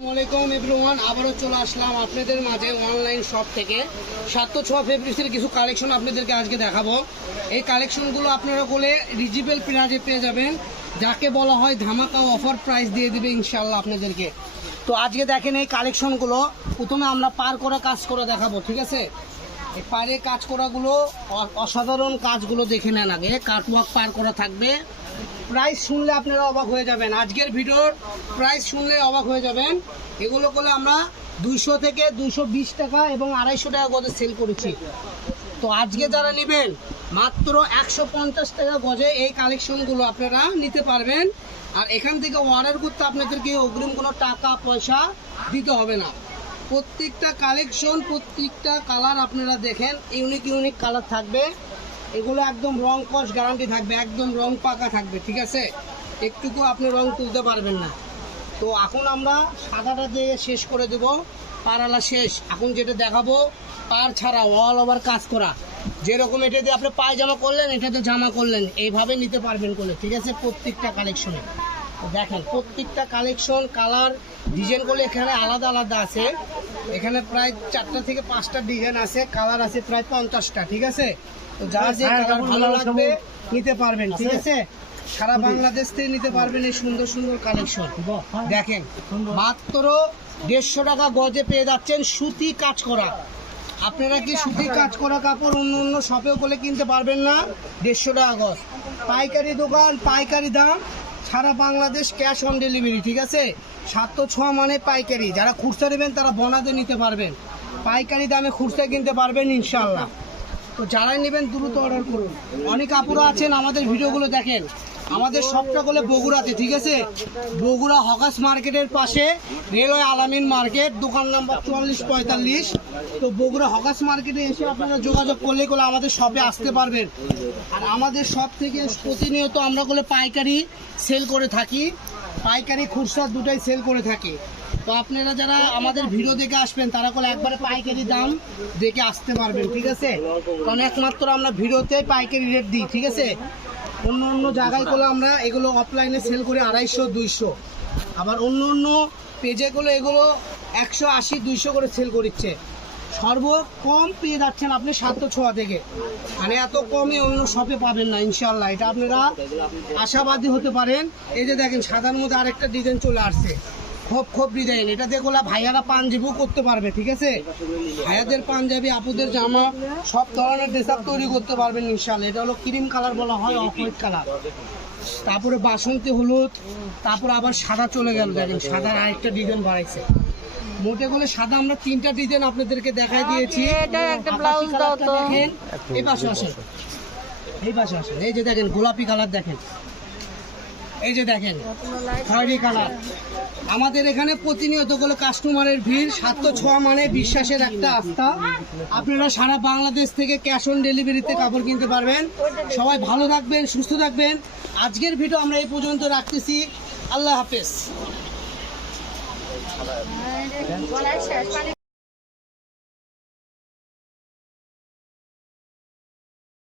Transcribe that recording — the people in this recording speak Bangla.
আসসালামু এভরিওয়ান, আবারও চলে আসলাম আপনাদের মাঝে অনলাইন শপ থেকে 706 ফেব্রিক্সের কিছু কালেকশন আপনাদেরকে আজকে দেখাবো। এই কালেকশনগুলো আপনারা বলে রিজনেবল প্রাইসে পেয়ে যাবেন, যাকে বলা হয় ধামাকা অফার প্রাইস দিয়ে দেবে ইনশাআল্লাহ আপনাদেরকে। তো আজকে দেখেন এই কালেকশনগুলো, প্রথমে আমরা পার করা কাজ করে দেখাবো, ঠিক আছে? এই পারে কাজ করাগুলো অসাধারণ কাজগুলো দেখে নেন আগে। কাটওয়ার্ক পার করা থাকবে, প্রাইস শুনলে আপনারা অবাক হয়ে যাবেন। আজকের ভিডিওর প্রাইস শুনলে অবাক হয়ে যাবেন। এগুলো করলে আমরা 200 থেকে 220 টাকা এবং 250 টাকা গজে সেল করেছি। তো আজকে যারা নেবেন মাত্র 150 টাকা গজে এই কালেকশনগুলো আপনারা নিতে পারবেন। আর এখান থেকে অর্ডার করতে আপনাদেরকে অগ্রিম কোনো টাকা পয়সা দিতে হবে না। প্রত্যেকটা কালেকশন, প্রত্যেকটা কালার আপনারা দেখেন, ইউনিক কালার থাকবে। এগুলো একদম রং কস গ্যারান্টি থাকবে, একদম রং পাকা থাকবে, ঠিক আছে? একটুকু আপনি রং তুলতে পারবেন না। তো এখন আমরা সাদাটা দিয়ে শেষ করে দেব, পারালা শেষ। এখন যেটা দেখাবো পার ছাড়া অল ওভার কাজ করা, যেরকম এটা দিয়ে আপনি পায়জামা করলেন, এটাতে জামা করলেন, এইভাবে নিতে পারবেন করলে, ঠিক আছে? প্রত্যেকটা কালেকশনে দেখেন, প্রত্যেকটা কালেকশন কালার ডিজাইন করলে এখানে আলাদা আলাদা আছে। এখানে প্রায় 4টা থেকে 5টা ডিজাইন আছে, কালার আছে প্রায় 50টা, ঠিক আছে? তো যার যে কালার ভালো লাগবে নিতে পারবেন, ঠিক আছে? সারা বাংলাদেশ থেকে নিতে পারবেন এই সুন্দর সুন্দর কালেকশন। দেখেন মাত্র 150 টাকা গজে পেয়ে যাচ্ছেন সুতি কাজ করা। আপনারা কি সুতি কাজ করা কাপড় অন্য শপেও বলে কিনতে পারবেন না? 150 টাকা গজ, পাইকারি দোকান, পাইকারি দাম, সারা বাংলাদেশ ক্যাশ অন ডেলিভারি, ঠিক আছে? 706 মানে পাইকারি। যারা খুচরা নেবেন তারা বনাতে নিতে পারবেন, পাইকারি দামে খুচরা কিনতে পারবেন ইনশাআল্লাহ। তো যারাই নেবেন দ্রুত অর্ডার করুন। অনেক আপুরা আছেন আমাদের ভিডিওগুলো দেখেন, আমাদের সবটা করলে বগুড়াতে, ঠিক আছে? বগুড়া হকাস মার্কেটের পাশে রেলওয়ে আলামিন মার্কেট, দোকান নাম্বার 4445। তো বগুড়া হকাস মার্কেটে এসে আপনারা যোগাযোগ করলে আমাদের শপে আসতে পারবেন। আর আমাদের শপ থেকে প্রতিনিয়ত আমরা পাইকারি সেল করে থাকি, পাইকারি খুচরা দুটাই সেল করে থাকি। তো আপনারা যারা আমাদের ভিডিও দেখে আসবেন তারা একবারে পাইকারি দাম দেখে আসতে পারবেন, ঠিক আছে? কারণ একমাত্র আমরা ভিডিওতে পাইকারি রেট দিই, ঠিক আছে? অন্য জায়গায় আমরা এগুলো অফলাইনে সেল করি 250, 200। আবার অন্য পেজে এগুলো 180, 200 করে সেল করছে। সর্বকম পেয়ে যাচ্ছেন আপনি 706 থেকে, মানে এত কমে অন্য শপে পাবেন না ইনশাল্লাহ। এটা আপনারা আশাবাদী হতে পারেন। এই যে দেখেন সাদার মধ্যে আরেকটা ডিজাইন চলে আসছে, খোপ ডিজাইন। এটা দিয়ে ভাইয়ারা পাঞ্জাবিও করতে পারবে, ঠিক আছে? ভাইয়াদের পাঞ্জাবি, আপুদের জামা, সব ধরনের ড্রেস আপ তৈরি করতে পারবেন ইনশাআল্লাহ। এটা হলো ক্রিম কালার বলা হয়, অফ হোয়াইট কালার, তারপরে বাসন্তী হলুদ, তারপরে আবার সাদা চলে গেল। দেখেন সাদার আরেকটা ডিজাইন বাড়াইছে। মোটে সাদা আমরা 3টা ডিজাইন আপনাদেরকে দেখাই দিয়েছি। দেখেন এই পাশে আসেন, এই পাশে আসেন। এই যে দেখেন গোলাপি কালার, দেখেন এই যে দেখেন খয়েরি কালার। আমাদের এখানে প্রতিনিয়ত কাস্টমারের ভিড়। 706 মানে বিশ্বাসের একটা আস্থা। আপনারা সারা বাংলাদেশ থেকে ক্যাশ অন ডেলিভারিতে কাপড় কিনতে পারবেন। সবাই ভালো থাকবেন, সুস্থ থাকবেন। আজকের ভিডিও আমরা এই পর্যন্ত রাখতেছি। আল্লাহ হাফেজ।